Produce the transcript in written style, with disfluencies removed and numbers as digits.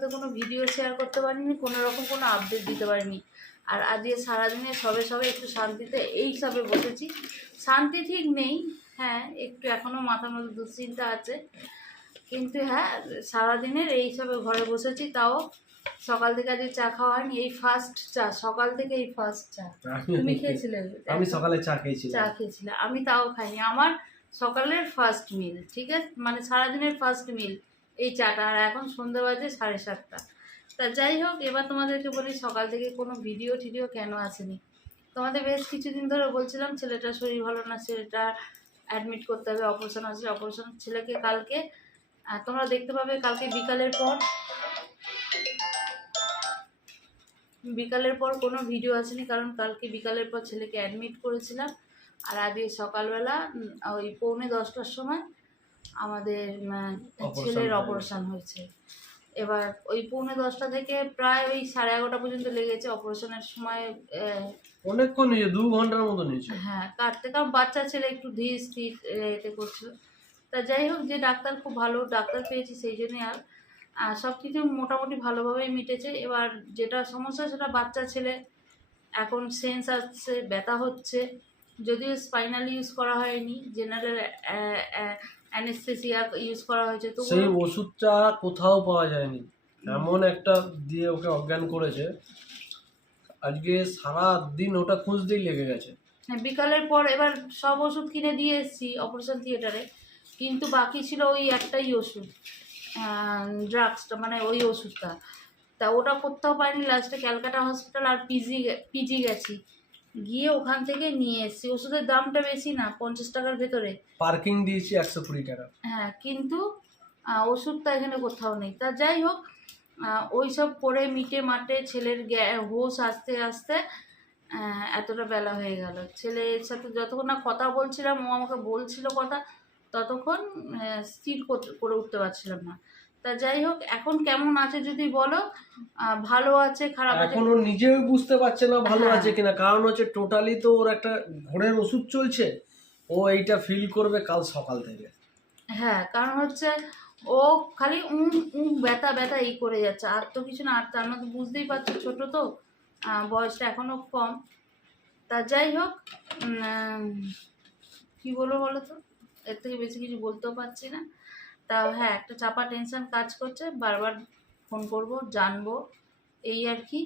সাথে কোনো video share করতে পারিনি, কোনো রকম কোনো আপডেট দিতে পারিনি। আর আজকে সারাদিনে সবে সবে একটু শান্তিতে এই হিসাবে বসেছি। শান্তি ঠিক নেই, হ্যাঁ একটু এখনও মাথার মধ্যে দুশ্চিন্তা আছে, কিন্তু হ্যাঁ সারাদিনের এই হিসাবে ঘরে বসেছি। তাও সকাল থেকে আজকে চা খাওয়া হয়নি, এই ফার্স্ট চা, সকাল থেকে এই ফার্স্ট চা। তুমি খেয়েছিলে? আমি সকালে চা খেয়েছিলাম। আমি তাও খাইনি। আমার সকালের ফার্স্ট মিল, ঠিক আছে, মানে সারাদিনের ফার্স্ট মিল এই চাটা। আর এখন সন্ধ্যে বাজে 7:30। তা যাই হোক, এবার তোমাদেরকে বলি সকাল থেকে কোনো ভিডিও টিডিও কেন আসেনি। তোমাদের বেশ কিছুদিন ধরে বলছিলাম ছেলেটার শরীর ভালো না, ছেলেটা অ্যাডমিট করতে হবে, অপারেশন আছে, অপারেশন। ছেলেকে কালকে তোমরা দেখতে পাবে, কালকে বিকালের পর কোনো ভিডিও আসেনি, কারণ কালকে বিকালের পর ছেলেকে অ্যাডমিট করেছিলাম। আর আজকে সকালবেলা ওই 9:45টার সময় আমাদের ছেলের অপারেশন হয়েছে। এবার ওই 9:45টা থেকে প্রায় ওই 11:30 পর্যন্ত লেগেছে অপারেশনের সময়। অনেকক্ষণ নিয়েছে, 2 ঘন্টার মতো নিয়েছে। হ্যাঁ, কাটতে, কারণ বাচ্চা ছেলে একটু ধীর স্থির এতে করছিল। তা যাই হোক, যে ডাক্তার খুব ভালো ডাক্তার পেয়েছি, সেই জন্যে আর সব কিছু মোটামুটি ভালোভাবেই মিটেছে। এবার যেটা সমস্যা সেটা বাচ্চা ছেলে, এখন সেন্স আসছে, ব্যথা হচ্ছে, যদিও স্পাইনাল ইউজ করা হয়নি, জেনারেল অ্যানেস্থেসিয়া ইউজ করা হয়েছে। তো সেই ওষুধটা কোথাও পাওয়া যায়নি, এমন একটা দিয়ে ওকে অজ্ঞান করেছে। আজকে সারা দিন ওটা খুঁজতেই লেগে গেছে। বিকালের পর এবার সব ওষুধ কিনে দিয়ে এসেছি অপারেশন থিয়েটারে, কিন্তু বাকি ছিল ওই একটাই ওষুধ, ড্রাগসটা, মানে ওই ওষুধটা। তা ওটা করতেও পারিনি। লাস্টে ক্যালকাটা হসপিটাল আর পিজি গেছি, গিয়ে ওখান থেকে নিয়ে এসেছি। ওষুধের দামটা বেশি না, 50 টাকার ভেতরে। পার্কিং দিয়েছি 120 টাকা। হ্যাঁ, কিন্তু ওষুধটা এখানে কোথাও নেই। তা যাই হোক, ওই সব করে মিটে মাটে ছেলের হোশ আস্তে আস্তে এতটা বেলা হয়ে গেল। ছেলের সাথে যতক্ষণ না কথা বলছিলাম, ও আমাকে বলছিল কথা, ততক্ষণ স্থির করে উঠতে পারছিলাম না। তা যাই হোক, এখন কেমন আছে যদি বলো? ভালো আছে, খারাপ আছে? এখন ও নিজেও বুঝতে পারছে না ভালো হ্যাঁ। আছে কিনা, কারণ হচ্ছে টোটালি তো ওর একটা ঘোরের ওষুধ চলছে। ও এইটা ফিল করবে কাল সকাল থেকে। হ্যাঁ, কারণ হচ্ছে ও খালি ব্যথা ব্যথা এই করে যাচ্ছে, আর তো কিছু না। আর তার মধ্যে বুঝতেই পারছো ছোট তো, বয়সটা এখনো কম। তা যাই হোক, কি বলবো বলো তো, এর থেকে বেশি কিছু বলতেও পারছি না। তা হ্যাঁ, একটা চাপা টেনশন কাজ করছে, বারবার ফোন করব, জানবো, এই আর কি।